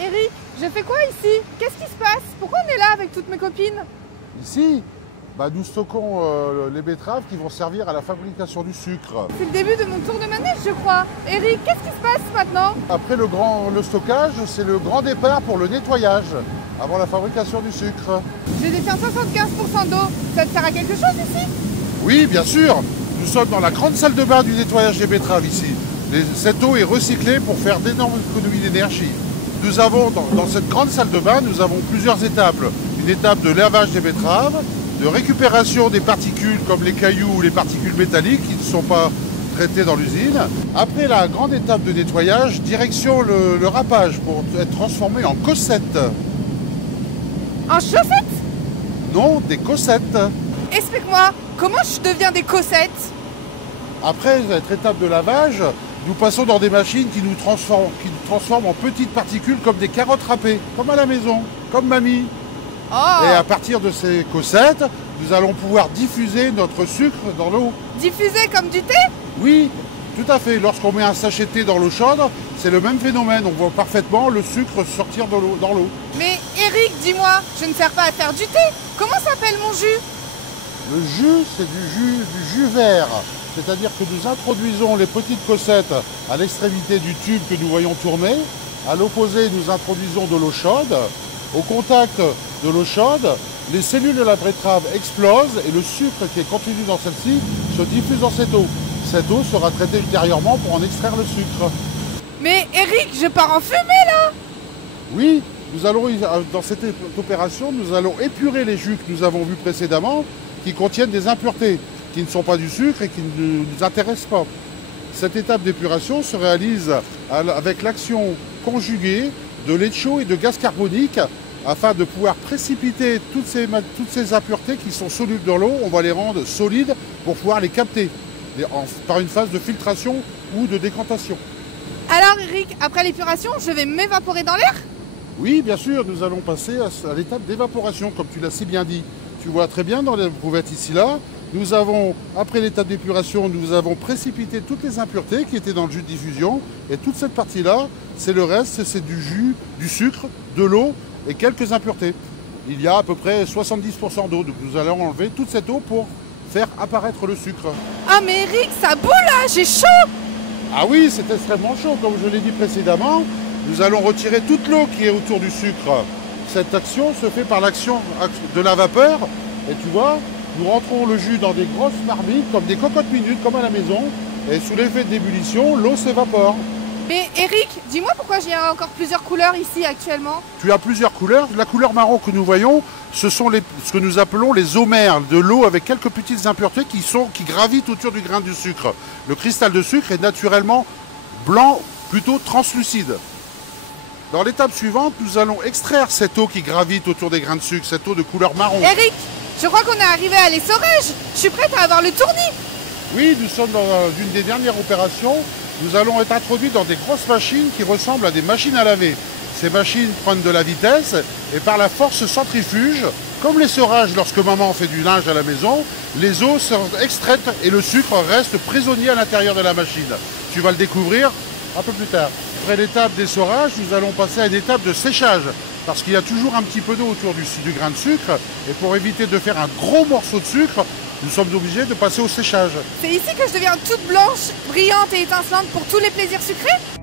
Eric, je fais quoi ici? Qu'est-ce qui se passe? Pourquoi on est là avec toutes mes copines? Ici, nous stockons les betteraves qui vont servir à la fabrication du sucre. C'est le début de mon tour de manège, je crois. Eric, qu'est-ce qui se passe maintenant? Après le stockage, c'est le grand départ pour le nettoyage, avant la fabrication du sucre. Je détiens 75% d'eau. Ça te sert à quelque chose ici? Oui, bien sûr. Nous sommes dans la grande salle de bain du nettoyage des betteraves ici. Cette eau est recyclée pour faire d'énormes économies d'énergie. Nous avons, dans cette grande salle de bain, nous avons plusieurs étapes. Une étape de lavage des betteraves, de récupération des particules comme les cailloux ou les particules métalliques qui ne sont pas traitées dans l'usine. Après la grande étape de nettoyage, direction le râpage pour être transformé en cossettes. En chaussettes? Non, des cossettes. Explique-moi, comment je deviens des cossettes? Après cette étape de lavage, nous passons dans des machines qui nous transforment en petites particules comme des carottes râpées, comme à la maison, comme mamie. Oh! Et à partir de ces cossettes, nous allons pouvoir diffuser notre sucre dans l'eau. Diffusé comme du thé? Oui, tout à fait. Lorsqu'on met un sachet de thé dans l'eau chaude, c'est le même phénomène. On voit parfaitement le sucre sortir dans l'eau. Mais Eric, dis-moi, je ne sers pas à faire du thé. Comment s'appelle mon jus? Le jus, c'est du jus vert. C'est-à-dire que nous introduisons les petites cossettes à l'extrémité du tube que nous voyons tourner. À l'opposé, nous introduisons de l'eau chaude. Au contact de l'eau chaude, les cellules de la betterave explosent et le sucre qui est contenu dans celle-ci se diffuse dans cette eau. Cette eau sera traitée ultérieurement pour en extraire le sucre. Mais Eric, je pars en fumée là! Oui, nous allons, dans cette opération, nous allons épurer les jus que nous avons vus précédemment qui contiennent des impuretés, qui ne sont pas du sucre et qui ne nous intéressent pas. Cette étape d'épuration se réalise avec l'action conjuguée de lait chaud et de gaz carbonique afin de pouvoir précipiter toutes ces impuretés qui sont solubles dans l'eau. On va les rendre solides pour pouvoir les capter par une phase de filtration ou de décantation. Alors Eric, après l'épuration, je vais m'évaporer dans l'air? Oui, bien sûr, nous allons passer à l'étape d'évaporation, comme tu l'as si bien dit. Tu vois très bien dans les brouvettes ici là, nous avons, après l'étape d'épuration, nous avons précipité toutes les impuretés qui étaient dans le jus de diffusion. Et toute cette partie-là, c'est le reste, c'est du jus, du sucre, de l'eau et quelques impuretés. Il y a à peu près 70% d'eau. Donc nous allons enlever toute cette eau pour faire apparaître le sucre. Ah mais Eric, ça bout là, j'ai chaud! Ah oui, c'est extrêmement chaud, comme je l'ai dit précédemment. Nous allons retirer toute l'eau qui est autour du sucre. Cette action se fait par l'action de la vapeur. Et tu vois, nous rentrons le jus dans des grosses marmites, comme des cocottes minutes, comme à la maison. Et sous l'effet d'ébullition, l'eau s'évapore. Mais Eric, dis-moi pourquoi j'ai encore plusieurs couleurs ici actuellement? Tu as plusieurs couleurs. La couleur marron que nous voyons, ce sont ce que nous appelons les homères, de l'eau avec quelques petites impuretés qui gravitent autour du grain du sucre. Le cristal de sucre est naturellement blanc, plutôt translucide. Dans l'étape suivante, nous allons extraire cette eau qui gravite autour des grains de sucre, cette eau de couleur marron. Eric, je crois qu'on est arrivé à l'essorage. Je suis prête à avoir le tournis. Oui, nous sommes dans une des dernières opérations. Nous allons être introduits dans des grosses machines qui ressemblent à des machines à laver. Ces machines prennent de la vitesse et par la force centrifuge, comme l'essorage lorsque maman fait du linge à la maison, les eaux sont extraites et le sucre reste prisonnier à l'intérieur de la machine. Tu vas le découvrir un peu plus tard. Après l'étape d'essorage, nous allons passer à une étape de séchage parce qu'il y a toujours un petit peu d'eau autour du grain de sucre et pour éviter de faire un gros morceau de sucre, nous sommes obligés de passer au séchage. C'est ici que je deviens toute blanche, brillante et étincelante pour tous les plaisirs sucrés?